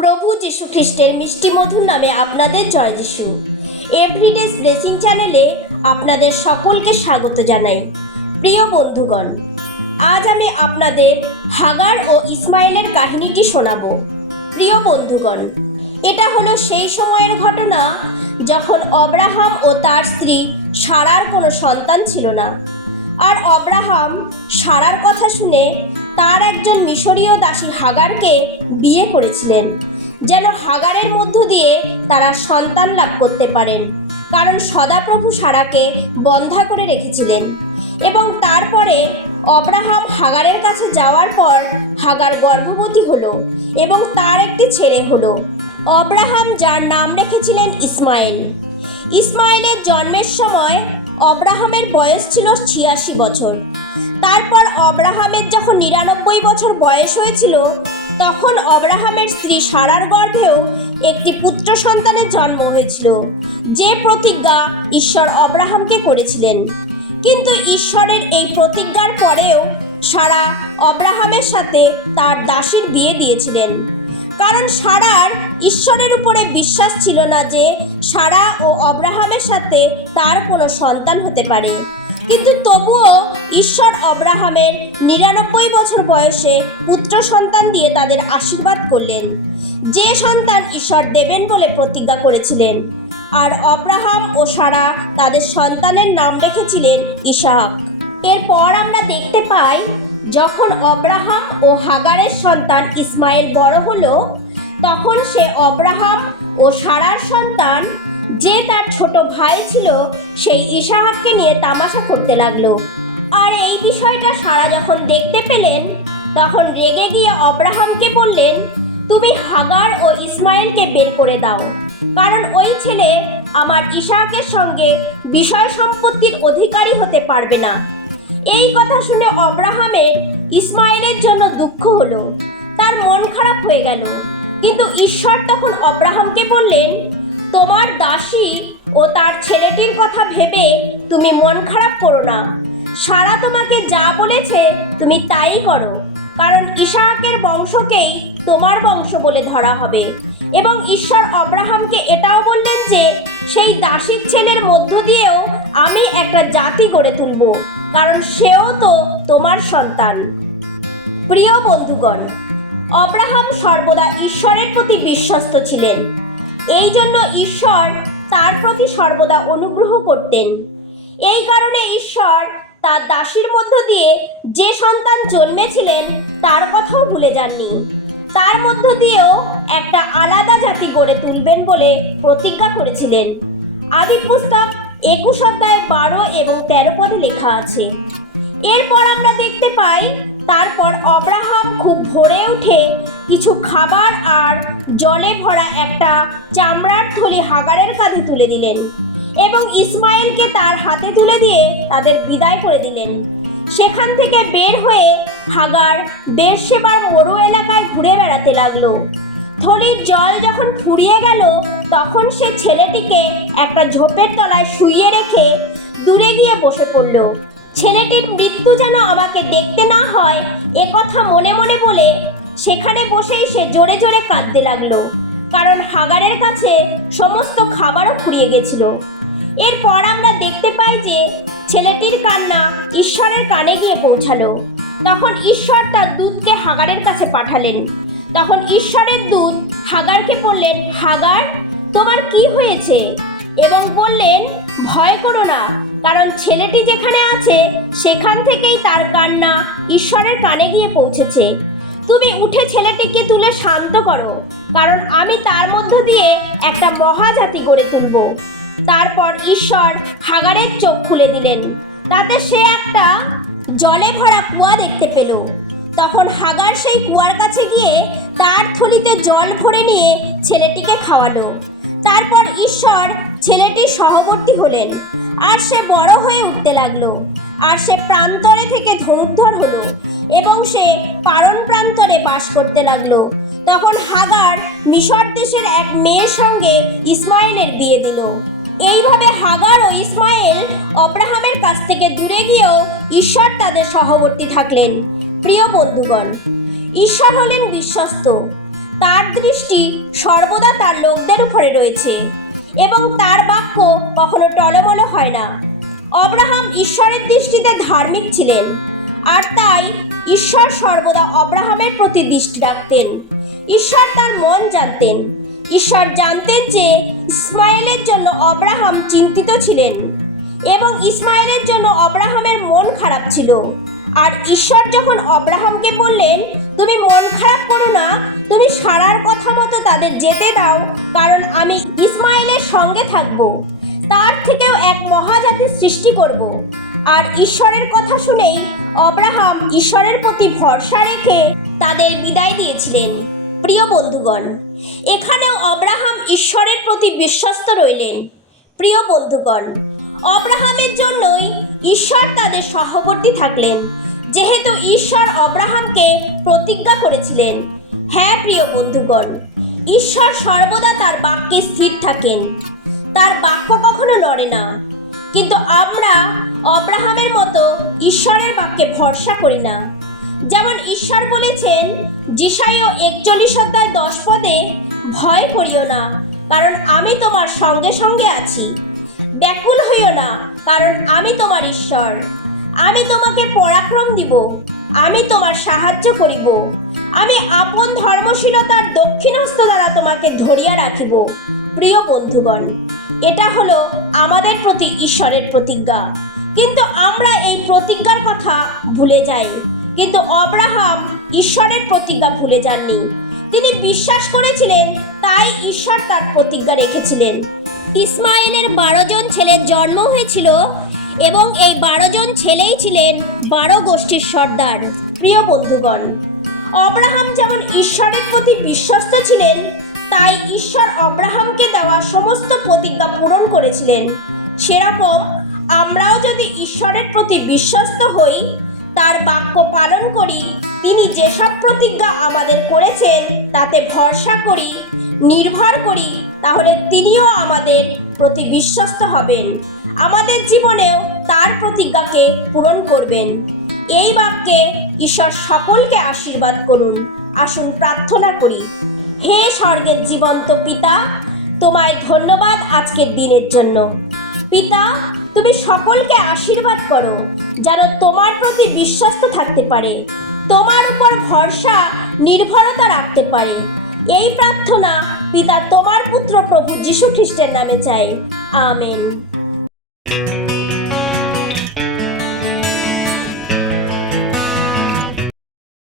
প্রভু যীশু খ্রিস্টের মিষ্টি মধুর নামে আপনাদের জয় যিশু। এভরিডেজ ব্লেসিং চ্যানেলে আপনাদের সকলকে স্বাগত জানাই। প্রিয় বন্ধুগণ, আজ আমি আপনাদের হাগার ও ইসমাইলের কাহিনীটি শোনাব। প্রিয় বন্ধুগণ, এটা হলো সেই সময়ের ঘটনা যখন অব্রাহাম ও তার স্ত্রী সারার কোনো সন্তান ছিল না। আর অব্রাহাম সারার কথা শুনে তার একজন মিশরীয় দাসী হাগারকে বিয়ে করেছিলেন, যেন হাগারের মধ্য দিয়ে তারা সন্তান লাভ করতে পারেন, কারণ সদাপ্রভু সারাকে বন্ধা করে রেখেছিলেন। এবং তারপরে অব্রাহাম হাগারের কাছে যাওয়ার পর হাগার গর্ভবতী হলো এবং তার একটি ছেলে হলো, অব্রাহাম, যার নাম রেখেছিলেন ইসমাইল। ইসমাইলের জন্মের সময় অব্রাহামের বয়স ছিল 86 বছর। তারপর অব্রাহামের যখন 99 বছর বয়স হয়েছিল, তখন অব্রাহামের স্ত্রী সারার গর্ভেও একটি পুত্র সন্তানের জন্ম হয়েছিল, যে প্রতিজ্ঞা ঈশ্বর অব্রাহামকে করেছিলেন। কিন্তু ঈশ্বরের এই প্রতিজ্ঞার পরেও সারা অব্রাহামের সাথে তার দাসীর বিয়ে দিয়েছিলেন, কারণ সারার ঈশ্বরের উপরে বিশ্বাস ছিল না যে সারা ও অব্রাহামের সাথে তার কোনো সন্তান হতে পারে। কিন্তু তবুও ঈশ্বর অব্রাহামের 99 বছর বয়সে পুত্র সন্তান দিয়ে তাদের আশীর্বাদ করলেন, যে সন্তান ঈশ্বর দেবেন বলে প্রতিজ্ঞা করেছিলেন। আর অব্রাহাম ও সারা তাদের সন্তানের নাম রেখেছিলেন ইসাহাক। এরপর আমরা দেখতে পাই, যখন অব্রাহাম ও হাগারের সন্তান ইসমাইল বড় হলো, তখন সে অব্রাহাম ও সারার সন্তান, যে তার ছোট ভাই ছিল, সেই ইসাহাককে নিয়ে তামাশা করতে লাগলো। আর এই বিষয়টা সারা যখন দেখতে পেলেন, তখন রেগে গিয়ে অব্রাহামকে বললেন, তুমি হাগার ও ইসমাইলকে বের করে দাও, কারণ ওই ছেলে আমার ইসাহাকের সঙ্গে বিষয় সম্পত্তির অধিকারী হতে পারবে না। এই কথা শুনে অব্রাহামের ইসমাইলের জন্য দুঃখ হলো, তার মন খারাপ হয়ে গেল। কিন্তু ঈশ্বর তখন অব্রাহামকে বললেন, তোমার দাসী ও তার ছেলেটির কথা ভেবে তুমি মন খারাপ করো না। সারা তোমাকে যা বলেছে তুমি তাই করো, কারণ ইসাহাকের বংশকেই তোমার বংশ বলে ধরা হবে। এবং ঈশ্বর অব্রাহামকে এটাও বললেন যে সেই দাসীর ছেলের মধ্য দিয়েও আমি একটা জাতি গড়ে তুলব, কারণ সেও তো তোমার সন্তান। প্রিয় বন্ধুগণ, অব্রাহাম সর্বদা ঈশ্বরের প্রতি বিশ্বস্ত ছিলেন। এই জন্য ঈশ্বর তার প্রতি সর্বদা অনুগ্রহ করতেন। এই কারণে ঈশ্বর তার দাসীর মধ্য দিয়ে যে সন্তান জন্মেছিলেন তার কথাও ভুলে যাননি। তার মধ্য দিয়েও একটা আলাদা জাতি গড়ে তুলবেন বলে প্রতিজ্ঞা করেছিলেন। আদি পুস্তক 21 অধ্যায় 12 এবং 13 পদে লেখা আছে। এরপর আমরা দেখতে পাই, তারপর অব্রাহাম খুব ভোরে উঠে কিছু খাবার আর জলে ভরা একটা চামড়ার থলি হাগারের কাঁধে তুলে দিলেন এবং ইসমাইলকে তার হাতে তুলে দিয়ে তাদের বিদায় করে দিলেন। সেখান থেকে বের হয়ে হাগার বেরশেবার মরু এলাকায় ঘুরে বেড়াতে লাগলো। থলির জল যখন ফুরিয়ে গেল, তখন সে ছেলেটিকে একটা ঝোপের তলায় শুইয়ে রেখে দূরে গিয়ে বসে পড়ল। ছেলেটির মৃত্যু যেন আমাকে দেখতে না হয়, একথা মনে মনে বলে সেখানে বসেই সে জোরে জোরে কাঁদতে লাগলো, কারণ হাগারের কাছে সমস্ত খাবারও ফুরিয়ে গেছিল। এরপর আমরা দেখতে পাই যে ছেলেটির কান্না ঈশ্বরের কানে গিয়ে পৌঁছালো। তখন ঈশ্বর তার দূতকে হাগারের কাছে পাঠালেন। তখন ঈশ্বরের দূত হাগারকে বললেন, হাগার, তোমার কি হয়েছে? এবং বললেন, ভয় করো না, কারণ ছেলেটি যেখানে আছে সেখান থেকেই তার কান্না ঈশ্বরের কানে গিয়ে পৌঁছেছে। তুমি উঠে ছেলেটিকে তুলে শান্ত করো, কারণ আমি তার মধ্য দিয়ে একটা মহাজাতি গড়ে তুলব। তারপর ঈশ্বর হাগারের চোখ খুলে দিলেন, তাতে সে একটা জলে ভরা কুয়া দেখতে পেল। তখন হাগার সেই কুয়ার কাছে গিয়ে তার থলিতে জল ভরে নিয়ে ছেলেটিকে খাওয়ালো। তারপর ঈশ্বর ছেলেটির সহবর্তী হলেন, আর সে বড় হয়ে উঠতে লাগলো। আর সে প্রান্তরে থেকে ধনুর্ধর হলো এবং সে পারণ প্রান্তরে বাস করতে লাগলো। তখন হাগার মিশর দেশের এক মেয়ের সঙ্গে ইসমাইলের বিয়ে দিল। এইভাবে হাগার ও ইসমাইল অব্রাহামের কাছ থেকে দূরে গিয়েও ঈশ্বর তাদের সহবর্তী থাকলেন। প্রিয় বন্ধুগণ, ঈশ্বর হলেন বিশ্বস্ত। তার দৃষ্টি সর্বদা তার লোকদের উপরে রয়েছে এবং তার বাক্য কখনো টলমল হয় না। আব্রাহাম ঈশ্বরের দৃষ্টিতে ধার্মিক ছিলেন, আর তাই ঈশ্বর সর্বদা আব্রাহামের প্রতি দৃষ্টি রাখতেন। ঈশ্বর তার মন জানতেন। ঈশ্বর জানতেন যে ইসমাইলের জন্য আব্রাহাম চিন্তিত ছিলেন এবং ইসমাইলের জন্য আব্রাহামের মন খারাপ ছিল। আর ঈশ্বর যখন আব্রাহামকে বললেন, তুমি মন খারাপ করো না, তুমি সারার কথা মতো তাদের যেতে দাও, কারণ আমি ইসমাইলের সঙ্গে থাকব, তার থেকেও এক মহাজাতি সৃষ্টি করব। আর ঈশ্বরের কথা শুনেই আব্রাহাম ঈশ্বরের প্রতি ভরসা রেখে তাদের বিদায় দিয়েছিলেন। প্রিয় বন্ধুগণ, এখানেও আব্রাহাম ঈশ্বরের প্রতি বিশ্বস্ত রইলেন। প্রিয় বন্ধুগণ, আব্রাহামের জন্যই ঈশ্বর তাদের সহবর্তী থাকলেন, যেহেতু ঈশ্বর আব্রাহামকে প্রতিজ্ঞা করেছিলেন। হ্যাঁ প্রিয় বন্ধুগণ, ঈশ্বর সর্বদা তার বাক্যে স্থির থাকেন, তার বাক্য কখনো নড়ে না। কিন্তু আমরা আব্রাহামের মতো ঈশ্বরের বাক্যে ভরসা করি না। যেমন ঈশ্বর বলেছেন যিশাইয় 41:10 ভয় করিও না, কারণ আমি তোমার সঙ্গে সঙ্গে আছি। ব্যাকুল হইও না, কারণ আমি তোমার ঈশ্বর। আমি তোমাকে পরাক্রম দিব, আমি তোমার সাহায্য করিব। আমি আপন ধর্মশীলতার দক্ষিণ হস্ত দ্বারা তোমাকে ধরিয়া রাখিব। প্রিয় বন্ধুগণ, এটা হলো আমাদের প্রতি ঈশ্বরের প্রতিজ্ঞা। কিন্তু আমরা এই প্রতিজ্ঞার কথা ভুলে যাই। কিন্তু আব্রাহাম ঈশ্বরের প্রতিজ্ঞা ভুলে যাননি। তিনি বিশ্বাস করেছিলেন, তাই ঈশ্বর তার প্রতিজ্ঞা রেখেছিলেন। ইসমাইলের 12 জন ছেলের জন্ম হয়েছিল এবং এই 12 জন ছেলেই ছিলেন 12 গোষ্ঠীর সর্দার। প্রিয় বন্ধুগণ, আব্রাহাম যেমন ঈশ্বরের প্রতি বিশ্বস্ত ছিলেন, তাই ঈশ্বর আব্রাহামকে দেওয়া সমস্ত প্রতিজ্ঞা পূরণ করেছিলেন। সেরকম আমরাও যদি ঈশ্বরের প্রতি বিশ্বস্ত হই, তার বাক্য পালন করি, তিনি যেসব প্রতিজ্ঞা আমাদের করেছেন তাতে ভরসা করি, নির্ভর করি, তাহলে তিনিও আমাদের প্রতি বিশ্বস্ত হবেন। আমাদের জীবনেও তার প্রতিজ্ঞাকে পূরণ করবেন। এই বাক্যে ঈশ্বর সকলকে আশীর্বাদ করুন। আসুন প্রার্থনা করি। হে স্বর্গের জীবন্ত পিতা, তোমায় ধন্যবাদ আজকের দিনের জন্য। পিতা, তুমি সকলকে আশীর্বাদ করো, যেন তোমার প্রতি বিশ্বস্ত থাকতে পারে, তোমার উপর ভরসা নির্ভরতা রাখতে পারে। এই প্রার্থনা পিতা তোমার পুত্র প্রভু যীশু খ্রিস্টের নামে চাই। আমেন।